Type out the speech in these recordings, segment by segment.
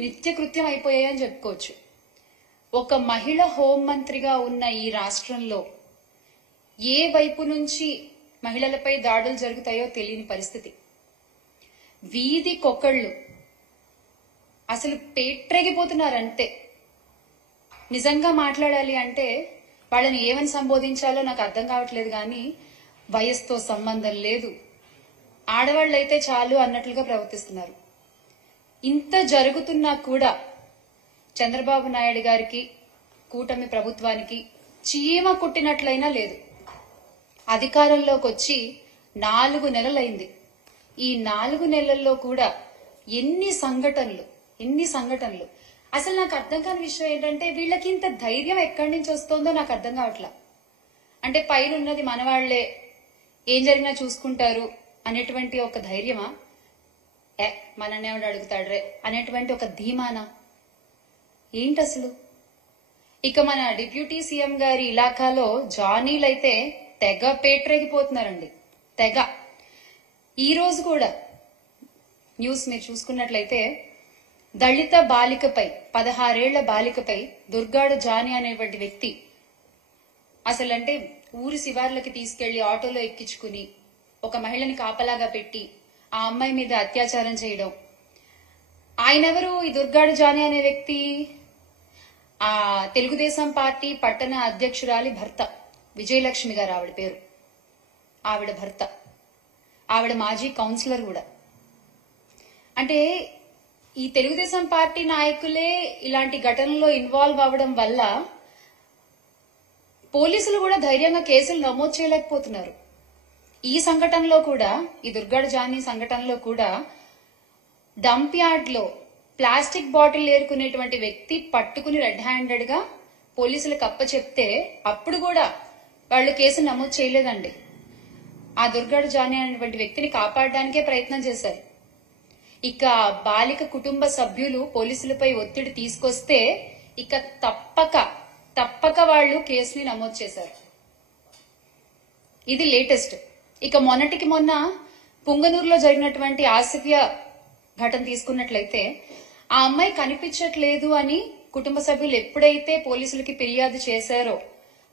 నిత్యకృత్యం అయిపోయాయని చెప్పుకోవచ్చు. ఒక మహిళ హోంమంత్రిగా ఉన్న ఈ రాష్ట్రంలో ఏ వైపు నుంచి మహిళలపై దాడులు జరుగుతాయో తెలియని పరిస్థితి. వీధికొకళ్ళు అసలు పేట్రేగిపోతున్నారంటే. నిజంగా మాట్లాడాలి అంటే వాళ్ళని ఏమని సంబోధించాలో నాకు అర్థం కావట్లేదు. కానీ వయసుతో సంబంధం లేదు, ఆడవాళ్ళైతే చాలు అన్నట్లుగా ప్రవర్తిస్తున్నారు. ఇంత జరుగుతున్నా కూడా చంద్రబాబు నాయుడు గారికి, కూటమి ప్రభుత్వానికి చీమ కుట్టినట్లయినా లేదు. అధికారంలోకి వచ్చి 4 నెలలైంది. ఈ 4 నెలల్లో కూడా ఎన్ని సంఘటనలు. అసలు నాకు అర్థం కాని విషయం ఏంటంటే వీళ్ళకి ఇంత ధైర్యం ఎక్కడి నుంచి వస్తుందో నాకు అర్థం కావట్లా. అంటే పైన ఉన్నది మనవాళ్లే, ఏం జరిగినా చూసుకుంటారు అనేటువంటి ఒక ధైర్యమా, మనన్నేవాడు అడుగుతాడ్రే అనేటువంటి ఒక ధీమానా ఏంటి అసలు? ఇక మన డిప్యూటీ సీఎం గారి ఇలాకాలో జానీలైతే తెగ పేట్రేగిపోతున్నారండి, తెగ. ఈ రోజు కూడా న్యూస్ మీరు చూసుకున్నట్లయితే దళిత బాలికపై, 16 ఏళ్ల బాలికపై దుర్గాడు జానీ అనేటువంటి వ్యక్తి అసలంటే ఊరి శివార్లకి తీసుకెళ్లి ఆటోలో ఎక్కించుకుని ఒక మహిళని కాపలాగా పెట్టి ఆ అమ్మాయి మీద అత్యాచారం చేయడం. ఆయనెవరు? ఈ దుర్గాడు జానీ అనే వ్యక్తి ఆ తెలుగుదేశం పార్టీ పట్టణ అధ్యక్షురాలి భర్త, విజయలక్ష్మి గారు ఆవిడ పేరు. ఆవిడ భర్త, ఆవిడ మాజీ కౌన్సిలర్ కూడా. అంటే ఈ తెలుగుదేశం పార్టీ నాయకులే ఇలాంటి ఘటనలో ఇన్వాల్వ్ అవ్వడం వల్ల పోలీసులు కూడా ధైర్యంగా కేసులు నమోదు చేయలేకపోతున్నారు. ఈ సంఘటనలో కూడా, ఈ దుర్గాడు జానీ సంఘటనలో కూడా డంప్ యార్డ్ లో ప్లాస్టిక్ బాటిల్ ఏరుకునేటువంటి వ్యక్తి పట్టుకుని రెడ్ హ్యాండెడ్ గా పోలీసులకు అప్పచెప్తే అప్పుడు కూడా వాళ్ళు కేసు నమోదు చేయలేదండి. ఆ దుర్గాడు జానీ అనేటువంటి వ్యక్తిని కాపాడడానికే ప్రయత్నం చేశారు. ఇక బాలిక కుటుంబ సభ్యులు పోలీసులపై ఒత్తిడి తీసుకొస్తే ఇక తప్పక వాళ్ళు కేసుని నమోదు చేశారు. ఇది లేటెస్ట్. ఇక మొన్నటికి మొన్న పుంగనూరులో జరిగినటువంటి ఆసిఫియా ఘటన తీసుకున్నట్లయితే ఆ అమ్మాయి కనిపించట్లేదు అని కుటుంబ సభ్యులు ఎప్పుడైతే పోలీసులకి ఫిర్యాదు చేశారో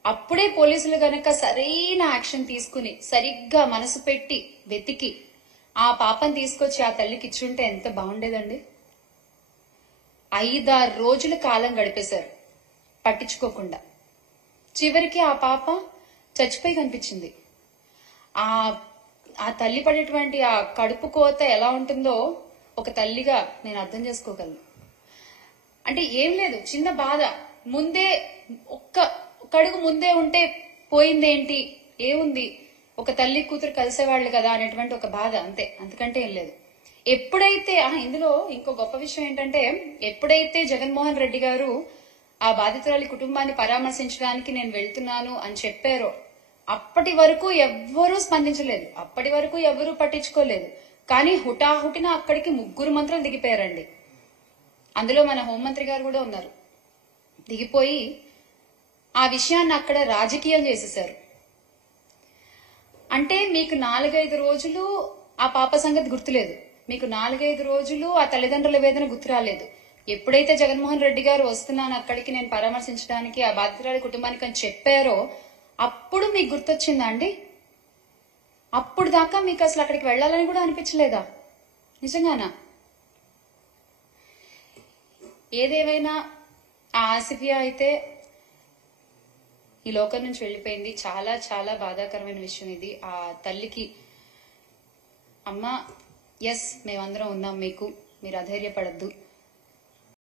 అప్పుడే పోలీసులు గనక సరైన యాక్షన్ తీసుకుని సరిగ్గా మనసు పెట్టి వెతికి ఆ పాపని తీసుకొచ్చి ఆ తల్లికి ఇచ్చుంటే ఎంత బాగుండేదండి. 5-6 రోజుల కాలం గడిపేశారు పట్టించుకోకుండా. చివరికి ఆ పాప చచ్చిపోయి కనిపించింది. ఆ తల్లి పడేటువంటి ఆ కడుపు కోత ఎలా ఉంటుందో ఒక తల్లిగా నేను అర్థం చేసుకోగలను. అంటే ఏం లేదు, చిన్న బాధ, ముందే ఒక్క అడుగు ముందే ఉంటే పోయిందేంటి, ఏముంది, ఒక తల్లి కూతురు కలిసేవాళ్లు కదా అనేటువంటి ఒక బాధ, అంతే, అంతకంటే ఏం లేదు. ఎప్పుడైతే ఇందులో ఇంకో గొప్ప విషయం ఏంటంటే ఎప్పుడైతే జగన్మోహన్ రెడ్డి గారు ఆ బాధితురాలి కుటుంబాన్ని పరామర్శించడానికి నేను వెళ్తున్నాను అని చెప్పారో అప్పటి వరకు ఎవ్వరూ స్పందించలేదు, అప్పటి వరకు ఎవరూ పట్టించుకోలేదు. కానీ హుటాహుటిన అక్కడికి 3 మంత్రులు దిగిపోయారండి. అందులో మన హోంమంత్రి గారు కూడా ఉన్నారు. దిగిపోయి ఆ విషయాన్ని అక్కడ రాజకీయం చేసేశారు. అంటే మీకు 4-5 రోజులు ఆ పాప సంగతి గుర్తులేదు, మీకు 4-5 రోజులు ఆ తల్లిదండ్రుల వేదన గుర్తు రాలేదు. ఎప్పుడైతే జగన్మోహన్ రెడ్డి గారు వస్తున్నాను అక్కడికి నేను పరామర్శించడానికి ఆ బాధితురాలి కుటుంబానికి అని చెప్పారో అప్పుడు మీకు గుర్తొచ్చిందా అండి? అప్పుడు దాకా మీకు అసలు అక్కడికి వెళ్లాలని కూడా అనిపించలేదా? నిజంగానా? ఏదేమైనా ఆ ఆసిఫియా అయితే ఈ లోకం నుంచి వెళ్లిపోయింది. చాలా చాలా బాధాకరమైన విషయం ఇది. ఆ తల్లికి అమ్మా, ఎస్ మేమందరం ఉన్నాం, మీరు అధైర్యపడద్దు.